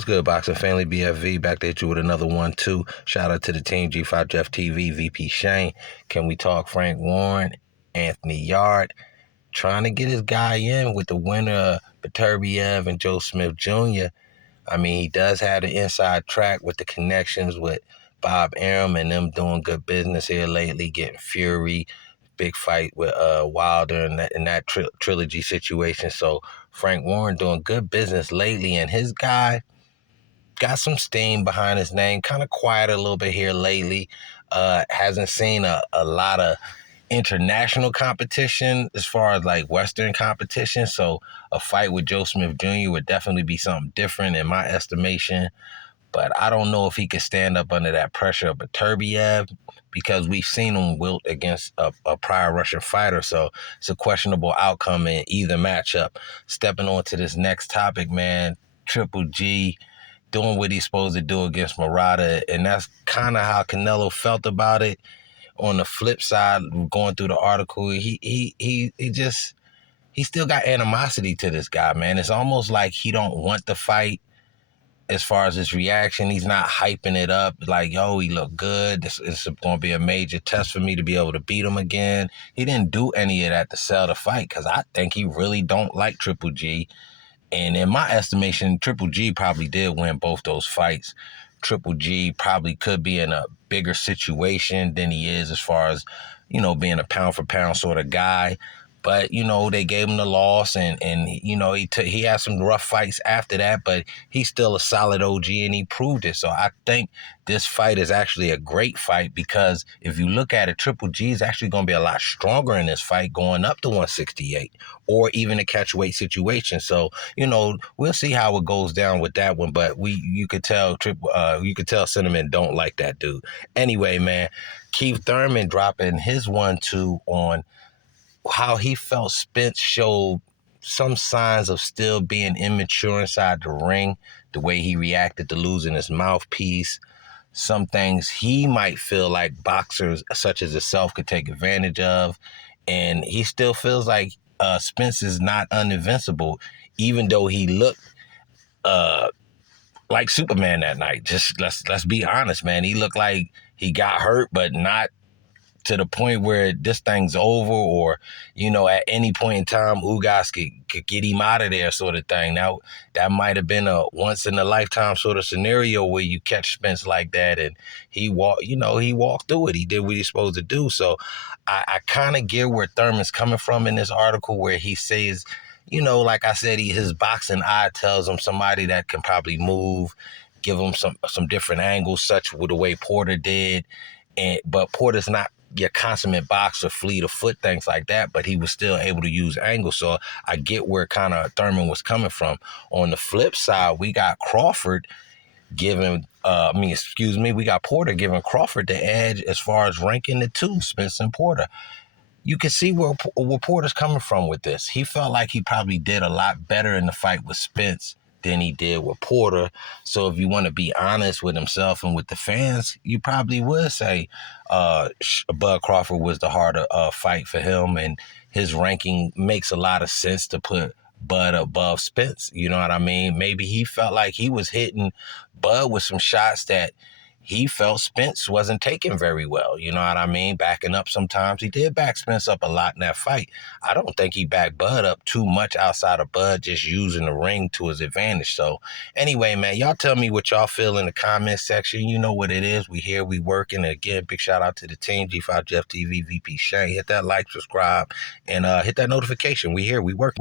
What's good, boxing family? BFV back there at you with another one, too. Shout out to the team, G5 Jeff TV, VP Shane. Can we talk Frank Warren, Anthony Yard? Trying to get his guy in with the winner of Beterbiev and Joe Smith Jr. I mean, he does have the inside track with the connections with Bob Arum and them doing good business here lately, getting Fury, big fight with Wilder in that trilogy situation. So Frank Warren doing good business lately, and his guy got some steam behind his name, kind of quiet a little bit here lately. Hasn't seen a lot of international competition as far as like Western competition. So a fight with Joe Smith Jr. would definitely be something different in my estimation. But I don't know if he could stand up under that pressure of Beterbiev because we've seen him wilt against a prior Russian fighter. So it's a questionable outcome in either matchup. Stepping on to this next topic, man, Triple G doing what he's supposed to do against Murata, and that's kind of how Canelo felt about it. On the flip side, going through the article, he still got animosity to this guy, man. It's almost like he don't want the fight. As far as his reaction, he's not hyping it up like, yo, he looked good. This is going to be a major test for me to be able to beat him again. He didn't do any of that to sell the fight because I think he really don't like Triple G. And in my estimation, Triple G probably did win both those fights. Triple G probably could be in a bigger situation than he is as far as, being a pound-for-pound sort of guy. But, they gave him the loss, and he had some rough fights after that, but he's still a solid OG, and he proved it. So I think this fight is actually a great fight because if you look at it, Triple G is actually going to be a lot stronger in this fight going up to 168 or even a catchweight situation. So, we'll see how it goes down with that one, but you could tell Cinnamon don't like that dude. Anyway, man, Keith Thurman dropping his 1-2 on how he felt Spence showed some signs of still being immature inside the ring, the way he reacted to losing his mouthpiece, some things he might feel like boxers such as himself could take advantage of, and he still feels like Spence is not uninvincible, even though he looked like Superman that night. Just let's be honest, man. He looked like he got hurt, but not to the point where this thing's over or, at any point in time, Ugas could get him out of there sort of thing. Now, that might have been a once-in-a-lifetime sort of scenario where you catch Spence like that and he walked through it. He did what he's supposed to do. So I kind of get where Thurman's coming from in this article where he says, like I said, his boxing eye tells him somebody that can probably move, give him some different angles, such with the way Porter did. But Porter's not your consummate boxer, fleet of foot, things like that, but he was still able to use angles. So I get where kind of Thurman was coming from. On the flip side, we got Porter giving Crawford the edge as far as ranking the two, Spence and Porter. You can see where Porter's coming from with this. He felt like he probably did a lot better in the fight with Spence than he did with Porter. So if you want to be honest with himself and with the fans, you probably would say Bud Crawford was the harder fight for him, and his ranking makes a lot of sense to put Bud above Spence. You know what I mean? Maybe he felt like he was hitting Bud with some shots that he felt Spence wasn't taking very well. You know what I mean? Backing up sometimes. He did back Spence up a lot in that fight. I don't think he backed Bud up too much outside of Bud just using the ring to his advantage. So anyway, man, y'all tell me what y'all feel in the comment section. You know what it is. We here, we working. And again, big shout out to the team, G5 Jeff TV, VP Shane. Hit that like, subscribe, and hit that notification. We here, we working.